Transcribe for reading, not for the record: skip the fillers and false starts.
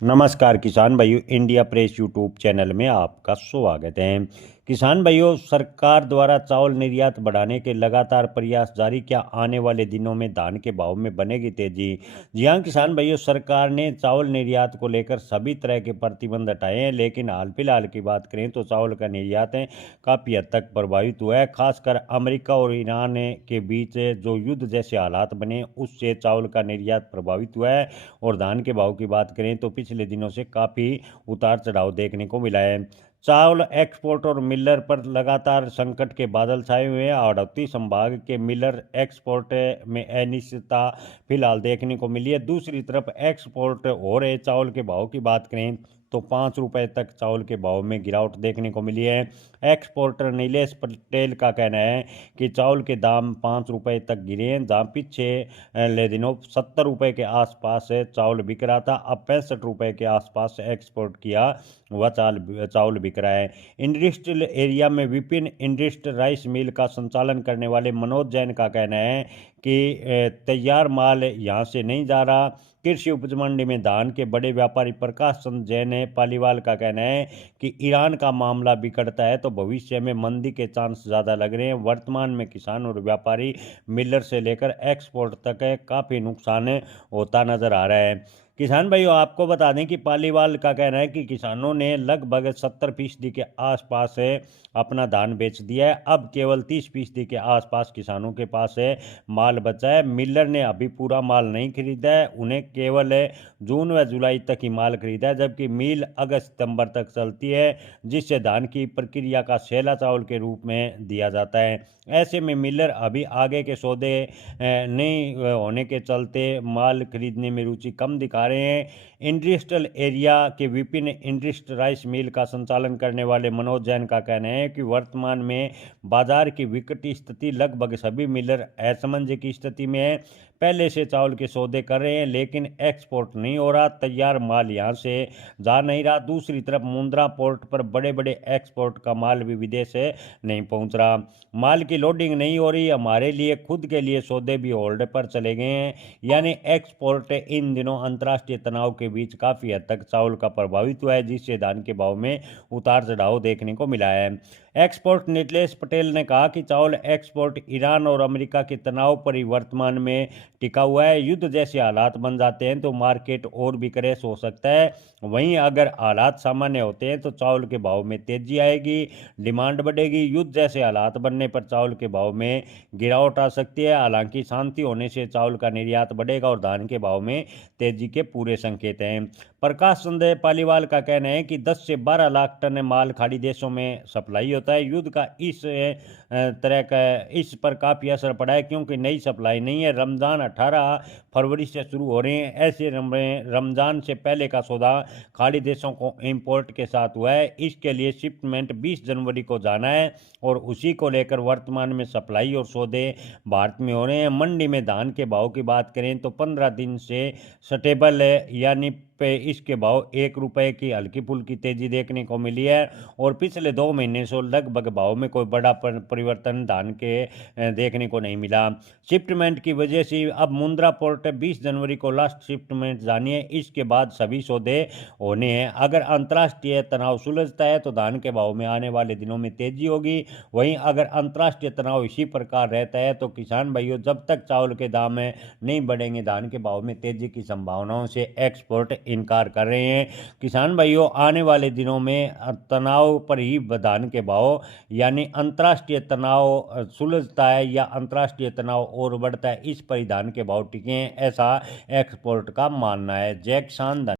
नमस्कार किसान भाइयों, इंडिया प्रेस यूट्यूब चैनल में आपका स्वागत है। किसान भाइयों, सरकार द्वारा चावल निर्यात बढ़ाने के लगातार प्रयास जारी। क्या आने वाले दिनों में धान के भाव में बनेगी तेजी? जी हाँ किसान भाइयों, सरकार ने चावल निर्यात को लेकर सभी तरह के प्रतिबंध हटाए हैं, लेकिन हाल फिलहाल की बात करें तो चावल का निर्यात काफ़ी हद तक प्रभावित हुआ है। खासकर अमेरिका और ईरान के बीच जो युद्ध जैसे हालात बने, उससे चावल का निर्यात प्रभावित हुआ है। और धान के भाव की बात करें तो पिछले दिनों से काफ़ी उतार चढ़ाव देखने को मिला है। चावल एक्सपोर्ट और मिलर पर लगातार संकट के बादल छाए हुए हैं। हाड़ौती संभाग के मिलर एक्सपोर्ट में अनिश्चितता फिलहाल देखने को मिली है। दूसरी तरफ एक्सपोर्ट हो रहे चावल के भाव की बात करें तो 5 रुपए तक चावल के भाव में गिरावट देखने को मिली है। एक्सपोर्टर नीलेश पटेल का कहना है कि चावल के दाम 5 रुपए तक गिरे हैं, जहाँ पिछले दिनों 70 रुपए के आसपास चावल बिक रहा था, अब 65 रुपए के आसपास एक्सपोर्ट किया वह चावल बिक रहा है। इंडस्ट्रियल एरिया में विपिन इंडस्ट्रियल राइस मिल का संचालन करने वाले मनोज जैन का कहना है कि तैयार माल यहाँ से नहीं जा रहा। कृषि उपज मंडी में धान के बड़े व्यापारी प्रकाश चंद जैन पालीवाल का कहना है कि ईरान का मामला बिगड़ता है तो भविष्य में मंदी के चांस ज़्यादा लग रहे हैं। वर्तमान में किसान और व्यापारी मिलर से लेकर एक्सपोर्ट तक काफ़ी नुकसान होता नजर आ रहा है। किसान भाइयों, आपको बता दें कि पालीवाल का कहना है कि किसानों ने लगभग 70% के आसपास अपना धान बेच दिया है। अब केवल 30% के आसपास किसानों के पास माल बचा है। मिलर ने अभी पूरा माल नहीं खरीदा है, उन्हें केवल जून व जुलाई तक ही माल खरीदा है, जबकि मिल अगस्त सितंबर तक चलती है, जिससे धान की प्रक्रिया का सेला चावल के रूप में दिया जाता है। ऐसे में मिलर अभी आगे के सौदे नहीं होने के चलते माल खरीदने में रुचि कम दिखा रहे हैं। इंडस्ट्रियल एरिया के विपिन इंडस्ट्रियल राइस मिल का संचालन करने वाले मनोज जैन का कहना है कि वर्तमान में बाजार की विकट स्थिति, लगभग सभी मिलर असमंजस की स्थिति में है। पहले से चावल के सौदे कर रहे हैं, लेकिन एक्सपोर्ट नहीं हो रहा, तैयार माल यहाँ से जा नहीं रहा। दूसरी तरफ मुंद्रा पोर्ट पर बड़े बड़े एक्सपोर्ट का माल भी विदेश से नहीं पहुँच रहा। माल की लोडिंग नहीं हो रही, हमारे लिए खुद के लिए सौदे भी होल्ड पर चले गए हैं। यानी एक्सपोर्ट इन दिनों अंतर्राष्ट्रीय तनाव के बीच काफ़ी हद तक चावल का प्रभावित हुआ है, जिससे धान के भाव में उतार चढ़ाव देखने को मिला है। एक्सपोर्ट नीलेश पटेल ने कहा कि चावल एक्सपोर्ट ईरान और अमेरिका के तनाव पर ही वर्तमान में टिका हुआ है। युद्ध जैसे हालात बन जाते हैं तो मार्केट और भी क्रैश हो सकता है। वहीं अगर हालात सामान्य होते हैं तो चावल के भाव में तेजी आएगी, डिमांड बढ़ेगी। युद्ध जैसे हालात बनने पर चावल के भाव में गिरावट आ सकती है। हालांकि शांति होने से चावल का निर्यात बढ़ेगा और धान के भाव में तेजी के पूरे संकेत हैं। प्रकाश चंद पालीवाल का कहना है कि 10 से 12 लाख टन माल खाड़ी देशों में सप्लाई होता है। युद्ध का तरह का इस पर काफ़ी असर पड़ा है, क्योंकि नई सप्लाई नहीं है। रमज़ान 18 फरवरी से शुरू हो रहे हैं। ऐसे रमज़ान से पहले का सौदा खाड़ी देशों को इंपोर्ट के साथ हुआ है। इसके लिए शिपमेंट 20 जनवरी को जाना है और उसी को लेकर वर्तमान में सप्लाई और सौदे भारत में हो रहे हैं। मंडी में धान के भाव की बात करें तो 15 दिन से स्टेबल है, यानी पे इसके भाव 1 रुपए की हल्की फुल्की तेजी देखने को मिली है। और पिछले 2 महीने से लगभग भाव में कोई बड़ा परिवर्तन धान के देखने को नहीं मिला। शिपमेंट की वजह से अब मुंद्रा पोर्ट 20 जनवरी को लास्ट शिपमेंट जानी है, इसके बाद सभी सौदे होने हैं। अगर अंतर्राष्ट्रीय तनाव सुलझता है तो धान के भाव में आने वाले दिनों में तेजी होगी। वहीं अगर अंतर्राष्ट्रीय तनाव इसी प्रकार रहता है तो किसान भाइयों, जब तक चावल के दाम नहीं बढ़ेंगे, धान के भाव में तेजी की संभावनाओं से एक्सपोर्ट इनकार कर रहे हैं। किसान भाइयों, आने वाले दिनों में तनाव पर ही धान के भाव, यानी अंतर्राष्ट्रीय तनाव सुलझता है या अंतर्राष्ट्रीय तनाव और बढ़ता है, इस पर ही धान के भाव टिके हैं, ऐसा एक्सपोर्ट का मानना है। जय किसान।